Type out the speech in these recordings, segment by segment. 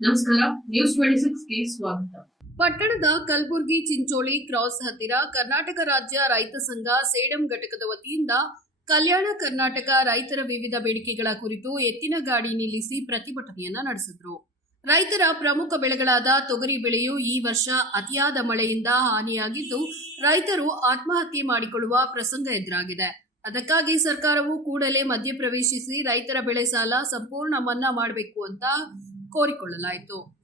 ನಮಸ್ಕಾರ news twenty ಸಿಕ್ಸ್ಗೆ ಸ್ವಾಗತ. ಪಟ್ಟಣದ ಕಲ್ಬುರ್ಗಿ ಚಿಂಚೋಳಿ ಕ್ರಾಸ್ ಹತ್ತಿರ ಕರ್ನಾಟಕ ರಾಜ್ಯ ರೈತ ಸಂಘ ಸೇಡಂ ಘಟಕದ ವತಿಯಿಂದ ಕಲ್ಯಾಣ ಕರ್ನಾಟಕ ರೈತರ ವಿವಿಧ ಬೇಡಿಕೆಗಳ ಕುರಿತು ಎತ್ತಿನ ಗಾಡಿ ನಿಲ್ಲಿಸಿ ಪ್ರತಿಭಟನೆಯನ್ನ ನಡೆಸಿದ್ರು. ರೈತರ ಪ್ರಮುಖ ಬೆಳೆಗಳಾದ ತೊಗರಿ ಬೆಳೆಯು ಈ ವರ್ಷ ಅತಿಯಾದ ಮಳೆಯಿಂದ ಹಾನಿಯಾಗಿದ್ದು, ರೈತರು ಆತ್ಮಹತ್ಯೆ ಮಾಡಿಕೊಳ್ಳುವ ಪ್ರಸಂಗ ಎದುರಾಗಿದೆ. ಅದಕ್ಕಾಗಿ ಸರ್ಕಾರವು ಕೂಡಲೇ ಮಧ್ಯಪ್ರವೇಶಿಸಿ ರೈತರ ಬೆಳೆ ಸಾಲ ಸಂಪೂರ್ಣ ಮನ್ನಾ ಮಾಡಬೇಕು ಅಂತ ಕೋರಿಕೊಳ್ಳಲಾಯಿತು.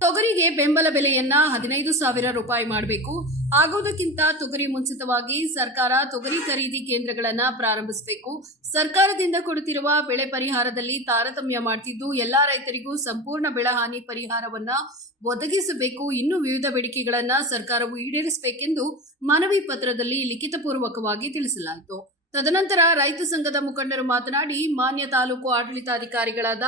ತೊಗರಿಗೆ ಬೆಂಬಲ ಬೆಲೆಯನ್ನ ಹದಿನೈದು ಸಾವಿರ ರೂಪಾಯಿ ಮಾಡಬೇಕು. ಆಗೋದಕ್ಕಿಂತ ತೊಗರಿ ಮುಂಚಿತವಾಗಿ ಸರ್ಕಾರ ತೊಗರಿ ಖರೀದಿ ಕೇಂದ್ರಗಳನ್ನು ಪ್ರಾರಂಭಿಸಬೇಕು. ಸರ್ಕಾರದಿಂದ ಕೊಡುತ್ತಿರುವ ಬೆಳೆ ಪರಿಹಾರದಲ್ಲಿ ತಾರತಮ್ಯ ಮಾಡ್ತಿದ್ದು ಎಲ್ಲಾ ರೈತರಿಗೂ ಸಂಪೂರ್ಣ ಬೆಳೆಹಾನಿ ಪರಿಹಾರವನ್ನ ಒದಗಿಸಬೇಕು. ಇನ್ನು ವಿವಿಧ ಬೇಡಿಕೆಗಳನ್ನ ಸರ್ಕಾರವು ಈಡೇರಿಸಬೇಕೆಂದು ಮನವಿ ಪತ್ರದಲ್ಲಿ ಲಿಖಿತಪೂರ್ವಕವಾಗಿ ತಿಳಿಸಲಾಯಿತು. ತದನಂತರ ರೈತ ಸಂಘದ ಮುಖಂಡರು ಮಾತನಾಡಿ, ಮಾನ್ಯ ತಾಲೂಕು ಆಡಳಿತಾಧಿಕಾರಿಗಳಾದ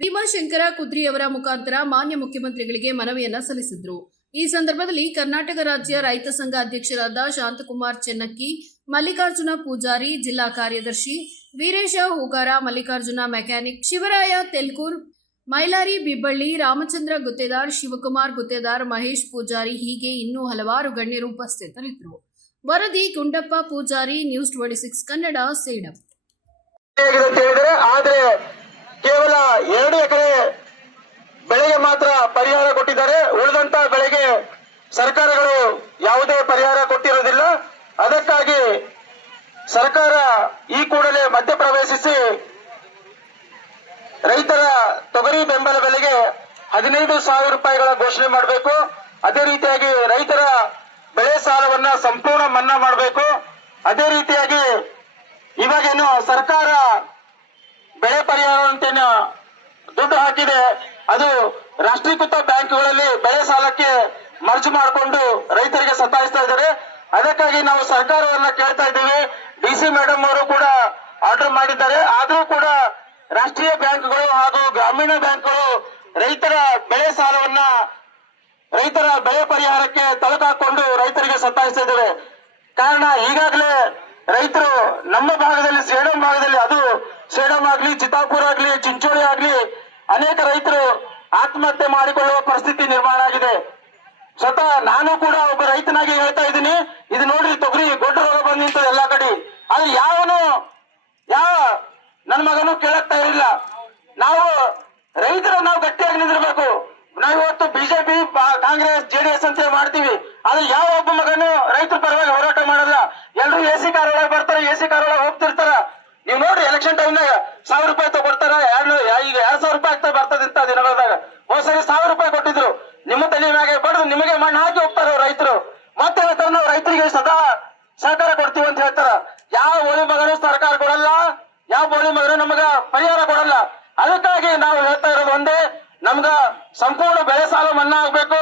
ಭೀಮಾಶಂಕರ ಕುದ್ರಿಯವರ ಮುಖಾಂತರ ಮಾನ್ಯ ಮುಖ್ಯಮಂತ್ರಿಗಳಿಗೆ ಮನವಿಯನ್ನ ಸಲ್ಲಿಸಿದ್ರು. ಈ ಸಂದರ್ಭದಲ್ಲಿ ಕರ್ನಾಟಕ ರಾಜ್ಯ ರೈತ ಸಂಘ ಅಧ್ಯಕ್ಷರಾದ ಶಾಂತಕುಮಾರ್ ಚೆನ್ನಕ್ಕಿ, ಮಲ್ಲಿಕಾರ್ಜುನ ಪೂಜಾರಿ, ಜಿಲ್ಲಾ ಕಾರ್ಯದರ್ಶಿ ವೀರೇಶ ಹೂಗಾರ, ಮಲ್ಲಿಕಾರ್ಜುನ ಮೆಕ್ಯಾನಿಕ್, ಶಿವರಾಯ ತೆಲ್ಕೂರ್, ಮೈಲಾರಿ ಬಿಬ್ಬಳ್ಳಿ, ರಾಮಚಂದ್ರ ಗುತ್ತೇದಾರ್, ಶಿವಕುಮಾರ್ ಗುತ್ತೇದಾರ್, ಮಹೇಶ್ ಪೂಜಾರಿ ಹೀಗೆ ಇನ್ನೂ ಹಲವಾರು ಗಣ್ಯರು ಉಪಸ್ಥಿತರಿದ್ದರು. ವರದಿ Gundappa Pujari, news twenty six Kannada, Sedam. ಸರ್ಕಾರಗಳು ಯಾವುದೇ ಪರಿಹಾರ ಕೊಟ್ಟಿರೋದಿಲ್ಲ. ಅದಕ್ಕಾಗಿ ಸರ್ಕಾರ ಈ ಕೂಡಲೇ ಮಧ್ಯಪ್ರವೇಶಿಸಿ ರೈತರ ತೊಗರಿ ಬೆಂಬಲ ಬೆಲೆಗೆ ಹದಿನೈದು ಸಾವಿರ ರೂಪಾಯಿಗಳ ಘೋಷಣೆ ಮಾಡಬೇಕು. ಅದೇ ರೀತಿಯಾಗಿ ರೈತರ ಬೆಳೆ ಸಾಲವನ್ನ ಸಂಪೂರ್ಣ ಮನ್ನಾ ಮಾಡಬೇಕು. ಅದೇ ರೀತಿಯಾಗಿ ಇವಾಗೇನು ಸರ್ಕಾರ ಬೆಳೆ ಪರಿಹಾರ ಅಂತೇನು ದುಡ್ಡು ಹಾಕಿದೆ. ಅದು ರಾಷ್ಟ್ರೀಕೃತ ಬ್ಯಾಂಕ್ಗಳಲ್ಲಿ ಬೆಳೆ ಸಾಲಕ್ಕೆ ಮರ್ಜ್ ಮಾಡಿಕೊಂಡು ರೈತರಿಗೆ ಸತಾಯಿಸ್ತಾ ಇದ್ದಾರೆ. ಅದಕ್ಕಾಗಿ ನಾವು ಸರ್ಕಾರವನ್ನ ಕೇಳ್ತಾ ಇದ್ದೀವಿ. ಡಿ ಸಿ ಮೇಡಮ್ ಅವರು ಕೂಡ ಆರ್ಡರ್ ಮಾಡಿದ್ದಾರೆ. ಆದರೂ ಕೂಡ ರಾಷ್ಟ್ರೀಯ ಬ್ಯಾಂಕ್ಗಳು ಹಾಗೂ ಗ್ರಾಮೀಣ ಬ್ಯಾಂಕ್ಗಳು ರೈತರ ಬೆಳೆ ಸಾಲವನ್ನ ರೈತರ ಬೆಳೆ ಪರಿಹಾರಕ್ಕೆ ತಳಕಾಕೊಂಡು ರೈತರಿಗೆ ಸತಾಯಿಸ್ತಾ ಇದ್ದಾರೆ ಕಾರಣ ಈಗಾಗಲೇ ರೈತರು ನಮ್ಮ ಭಾಗದಲ್ಲಿ ಸೇಡಂ ಭಾಗದಲ್ಲಿ, ಅದು ಸೇಡಂ ಆಗ್ಲಿ, ಚಿತ್ತಾಪುರ ಆಗ್ಲಿ, ಚಿಂಚೋಳಿ ಆಗ್ಲಿ ಅನೇಕ ರೈತರು ಆತ್ಮಹತ್ಯೆ ಮಾಡಿಕೊಳ್ಳುವ ಪರಿಸ್ಥಿತಿ ನಿರ್ಮಾಣ ಆಗಿದೆ. ಸ್ವತಃ ನಾನು ಕೂಡ ಒಬ್ಬ ರೈತನಾಗಿ ಹೇಳ್ತಾ ಇದ್ದೀನಿ. ಇದು ನೋಡ್ರಿ ತೊಗರಿ ಗೊಡ್ಡ ರೋಗ ಬಂದ್ ನಿಂತದೆ ಎಲ್ಲಾ ಕಡೆ. ಆದ್ರೆ ಯಾವನು, ಯಾವ ನನ್ನ ಮಗನು ಕೇಳಕ್ತಾ ಇರಲಿಲ್ಲ. ನಾವು ರೈತರು ನಾವು ಗಟ್ಟಿಯಾಗಿ ನಿಂದಿರ್ಬೇಕು. ನಾವು ಇವತ್ತು ಬಿಜೆಪಿ ಕಾಂಗ್ರೆಸ್ ಜೆಡಿಎಸ್ ಅಂತ ಮಾಡ್ತೀವಿ. ಅದು ಯಾವ ಒಬ್ಬ ಮಗನು ರೈತರ ಪರವಾಗಿ ಹೋರಾಟ ಮಾಡಲ್ಲ. ಎಲ್ರು ಎ ಸಿ ಕಾರ್ ಒಳಗೆ ಬರ್ತಾರೆ, ಎ ಸಿ ಕಾರ್ ಒಳಗೆ ಹೋಗ್ತಿರ್ತಾರ. ನೀವು ನೋಡ್ರಿ ಎಲೆಕ್ಷನ್ ಟೈಮ್ನಾಗ ಸಾವಿರ ರೂಪಾಯಿ ದಿನಗಳದಾಗ ಒಂದ್ಸರಿ ಸರಿ ಸಾವಿರ ರೂಪಾಯಿ ಕೊಟ್ಟಿದ್ರು. ನಿಮ್ಮ ತಲೆ ಮ್ಯಾಗೆ ಬಡದು ನಿಮಗೆ ಮಣ್ಣು ಹಾಕಿ ಹೋಗ್ತಾರ ರೈತರು. ಮತ್ತೆ ಹೇಳ್ತಾರೆ ನಾವು ರೈತರಿಗೆ ಸದಾ ಸಹಕಾರ ಕೊಡ್ತೀವಿ ಅಂತ ಹೇಳ್ತಾರ. ಯಾವ ಹೋಳಿ ಮಗನು ಸರ್ಕಾರ ಕೊಡಲ್ಲ, ಯಾವ ಹೋಳಿ ಮಗನು ನಮಗ ಪರಿಹಾರ ಕೊಡಲ್ಲ. ಅದಕ್ಕಾಗಿ ನಾವು ಹೇಳ್ತಾ ಇರೋದು ಒಂದೇ, ನಮ್ಗ ಸಂಪೂರ್ಣ ಬೆಳೆ ಸಾಲ ಮನ್ನಾ ಆಗ್ಬೇಕು.